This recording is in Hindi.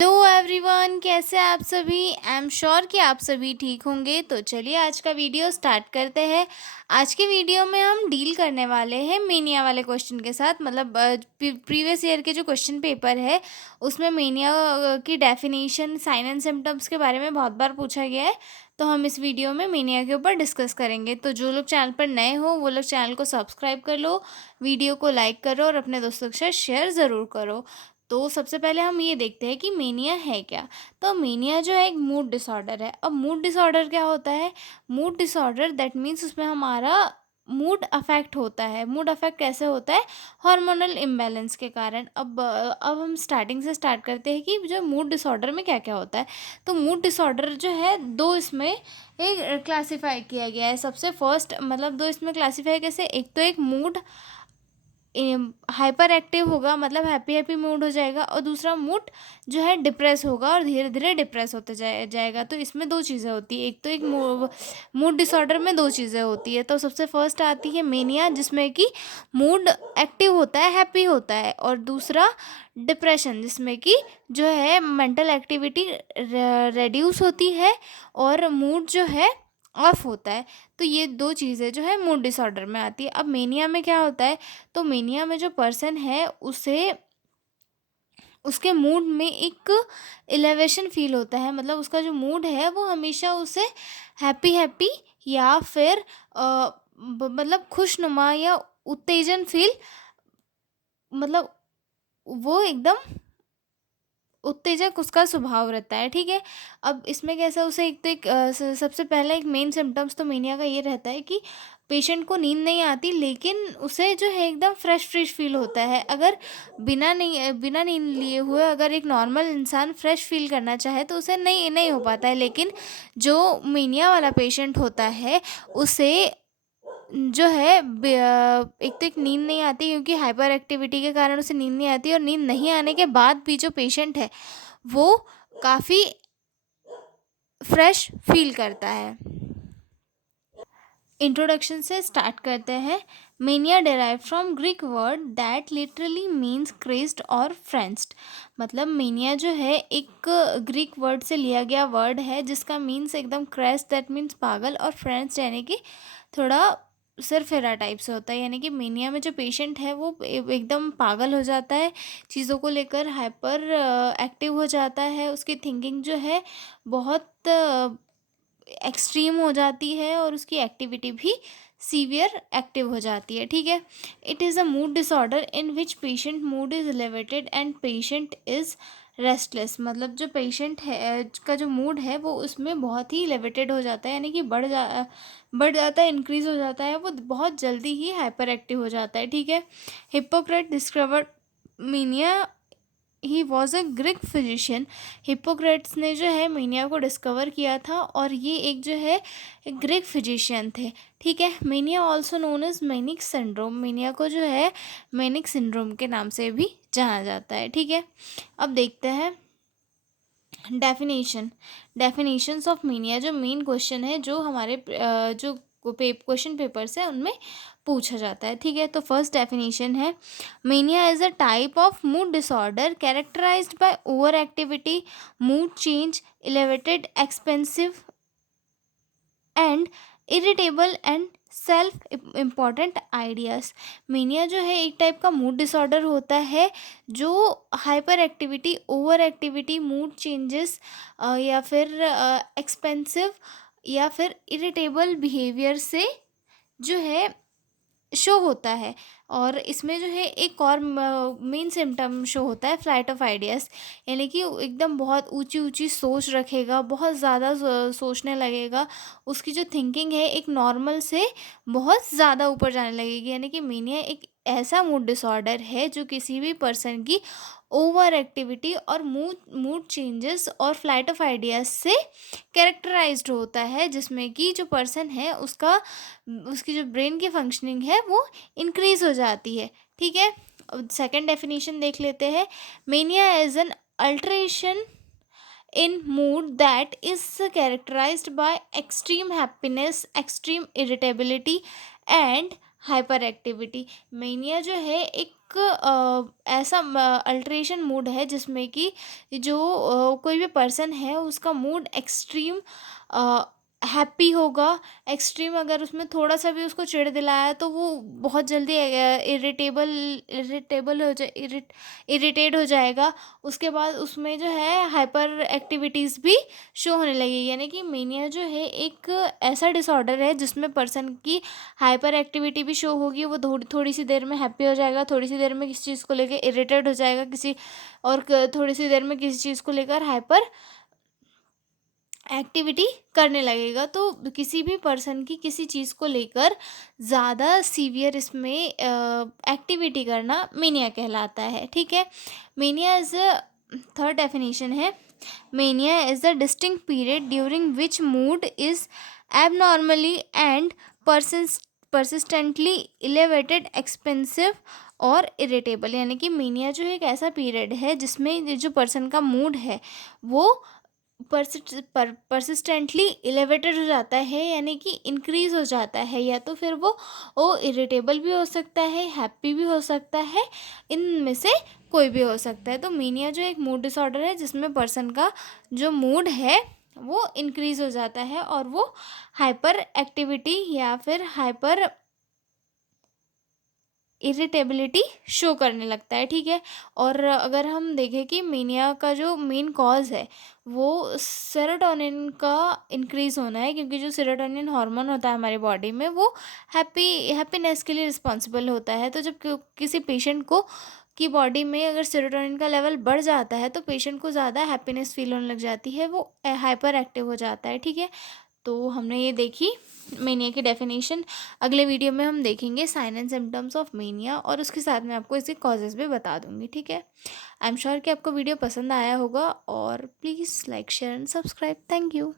हेलो एवरीवन, कैसे आप सभी। आई एम श्योर कि आप सभी ठीक होंगे। तो चलिए आज का वीडियो स्टार्ट करते हैं। आज के वीडियो में हम डील करने वाले हैं मेनिया वाले क्वेश्चन के साथ। मतलब प्रीवियस ईयर के जो क्वेश्चन पेपर है उसमें मेनिया की डेफिनेशन, साइन एंड सिम्टम्स के बारे में बहुत बार पूछा गया है। तो हम इस वीडियो में मेनिया के ऊपर डिस्कस करेंगे। तो जो लोग चैनल पर नए हो वो लोग चैनल को सब्सक्राइब कर लो, वीडियो को लाइक करो और अपने दोस्तों के साथ शेयर ज़रूर करो। तो सबसे पहले हम ये देखते हैं कि मेनिया है क्या। तो मेनिया जो है एक मूड डिसऑर्डर है। अब मूड डिसऑर्डर क्या होता है? मूड डिसऑर्डर दैट मीन्स उसमें हमारा मूड अफेक्ट होता है। मूड अफेक्ट कैसे होता है? हार्मोनल इम्बैलेंस के कारण। अब हम स्टार्टिंग से स्टार्ट करते हैं कि जो मूड डिसऑर्डर में क्या क्या होता है। तो मूड डिसऑर्डर जो है दो इसमें एक क्लासीफाई किया गया है। सबसे फर्स्ट मतलब दो इसमें क्लासीफाई कैसे, एक तो एक मूड हाइपर एक्टिव होगा, मतलब हैप्पी हैप्पी मूड हो जाएगा, और दूसरा मूड जो है डिप्रेस होगा और धीरे धीरे डिप्रेस होते जाएगा। तो इसमें दो चीज़ें होती है। एक तो एक मूड डिसऑर्डर में दो चीज़ें होती है। तो सबसे फर्स्ट आती है मेनिया, जिसमें कि मूड एक्टिव होता है, हैप्पी होता है, और दूसरा डिप्रेशन, जिसमें कि जो है मेंटल एक्टिविटी रेड्यूस होती है और मूड जो है ऑफ होता है। तो ये दो चीज़ें जो है मूड डिसऑर्डर में आती है। अब मेनिया में क्या होता है? तो मेनिया में जो पर्सन है उसे उसके मूड में एक एलिवेशन फील होता है। मतलब उसका जो मूड है वो हमेशा उसे हैप्पी हैप्पी या फिर मतलब खुशनुमा या उत्तेजन फील, मतलब वो एकदम उत्तेजक उसका स्वभाव रहता है। ठीक है। अब इसमें कैसा उसे एक तो एक सबसे पहला एक मेन सिम्टम्स तो मेनिया का ये रहता है कि पेशेंट को नींद नहीं आती, लेकिन उसे जो है एकदम फ्रेश फ्रेश फील होता है। अगर बिना नींद लिए हुए अगर एक नॉर्मल इंसान फ्रेश फील करना चाहे तो उसे नहीं नहीं हो पाता है। लेकिन जो मेनिया वाला पेशेंट होता है उसे जो है एक तो एक नींद नहीं आती, क्योंकि हाइपर एक्टिविटी के कारण उसे नींद नहीं आती, और नींद नहीं आने के बाद भी जो पेशेंट है वो काफ़ी फ्रेश फील करता है। इंट्रोडक्शन से स्टार्ट करते हैं। Mania derive from Greek word that literally means crazed और फ्रेंच्ड। मतलब मेनिया जो है एक ग्रीक वर्ड से लिया गया वर्ड है जिसका मीन्स एकदम क्रेज्ड दैट मीन्स पागल, और फ्रेंच्ड यानी कि थोड़ा सिरफिरा टाइप से होता है। यानी कि मेनिया में जो पेशेंट है वो एकदम पागल हो जाता है, चीज़ों को लेकर हाइपर एक्टिव हो जाता है, उसकी थिंकिंग जो है बहुत एक्सट्रीम हो जाती है, और उसकी एक्टिविटी भी सीवियर एक्टिव हो जाती है। ठीक है। It is a mood disorder in which patient mood is elevated and patient is restless. मतलब जो पेशेंट है का जो मूड है वो उसमें बहुत ही एलिवेटेड हो जाता है, यानी कि बढ़ जाता है, इंक्रीज हो जाता है, वो बहुत जल्दी ही हाइपर एक्टिव हो जाता है। ठीक है। Hippocrates discovered mania, he was a Greek physician. Hippocrates ने जो है मीनिया को डिस्कवर किया था, और ये एक जो है ग्रीक फिजिशियन थे। ठीक है। Mania also known as manic syndrome. Mania को जो है मेनिक सिंड्रोम के नाम से भी जाना जाता है। ठीक है। अब देखते हैं डेफिनेशंस ऑफ मीनिया। जो मेन क्वेश्चन है जो हमारे जो क्वेश्चन पेपर्स है उनमें पूछा जाता है। ठीक है। तो फर्स्ट डेफिनेशन है, mania is a type of mood disorder characterized by over activity, mood change, elevated expensive and irritable and self important ideas. Mania जो है एक टाइप का मूड डिसऑर्डर होता है जो hyper activity, over activity, mood changes या फिर एक्सपेंसिव या फिर इरिटेबल बिहेवियर से जो है शो होता है। और इसमें जो है एक और मेन सिम्टम शो होता है, फ्लाइट ऑफ आइडियाज़। यानी कि एकदम बहुत ऊंची ऊंची सोच रखेगा, बहुत ज़्यादा सोचने लगेगा, उसकी जो थिंकिंग है एक नॉर्मल से बहुत ज़्यादा ऊपर जाने लगेगी। यानी कि मेनिया एक ऐसा मूड डिसऑर्डर है जो किसी भी पर्सन की ओवर एक्टिविटी और मूड मूड चेंजेस और फ्लाइट ऑफ आइडियाज़ से कैरेक्टराइज्ड होता है, जिसमें कि जो पर्सन है उसकी जो ब्रेन की फंक्शनिंग है वो इंक्रीज हो जाती है। ठीक है। अब सेकंड डेफिनेशन देख लेते हैं। Mania is an alteration in mood that is characterized by extreme happiness, extreme irritability and hyper activity. Mania जो है एक एक ऐसा अल्ट्रेशन मूड है जिसमें कि जो कोई भी पर्सन है उसका मूड एक्सट्रीम हैप्पी होगा। एक्सट्रीम अगर उसमें थोड़ा सा भी उसको चिढ़ दिलाया तो वो बहुत जल्दी इरिटेबल इरिटेबल हो जाए इरिटेट हो जाएगा। उसके बाद उसमें जो है हाइपर एक्टिविटीज़ भी शो होने लगेगी। यानी कि मेनिया जो है एक ऐसा डिसऑर्डर है जिसमें पर्सन की हाइपर एक्टिविटी भी शो होगी। वो थोड़ी थोड़ी सी देर में हैप्पी हो जाएगा, थोड़ी सी देर में किसी चीज़ को लेकर इरिटेट हो जाएगा, थोड़ी सी देर में किसी चीज़ को लेकर हाइपर एक्टिविटी करने लगेगा। तो किसी भी पर्सन की किसी चीज़ को लेकर ज़्यादा सीवियर इसमें एक्टिविटी करना मेनिया कहलाता है। ठीक है। Mania is a third definition है, mania is the distinct period during which mood is abnormally and persistently elevated, expensive और इरिटेबल। यानी कि मेनिया जो है एक ऐसा पीरियड है जिसमें जो पर्सन का मूड है वो परसिस्टेंटली एलिवेटेड हो जाता है, यानी कि इंक्रीज हो जाता है। या तो फिर वो इरिटेबल भी हो सकता है, हैप्पी भी हो सकता है, इनमें से कोई भी हो सकता है। तो मीनिया जो एक मूड डिसऑर्डर है जिसमें पर्सन का जो मूड है वो इंक्रीज हो जाता है और वो हाइपर एक्टिविटी या फिर हाइपर इरिटेबिलिटी शो करने लगता है। ठीक है। और अगर हम देखें कि मेनिया का जो मेन कॉज है वो सेरोटोनिन का इंक्रीज होना है, क्योंकि जो सेरोटोनिन हार्मोन होता है हमारी बॉडी में वो हैप्पीनेस के लिए रिस्पॉन्सिबल होता है। तो जब किसी पेशेंट को की बॉडी में अगर सेरोटोनिन का लेवल बढ़ जाता है तो पेशेंट को ज़्यादा हैप्पीनेस फील होने लग जाती है, वो हाइपर एक्टिव हो जाता है। ठीक है। तो हमने ये देखी मेनिया की डेफिनेशन। अगले वीडियो में हम देखेंगे sign and symptoms of mania और उसके साथ में आपको इसके कॉजेज़ भी बता दूंगी। ठीक है। आई एम श्योर कि आपको वीडियो पसंद आया होगा और please like share and subscribe. Thank you.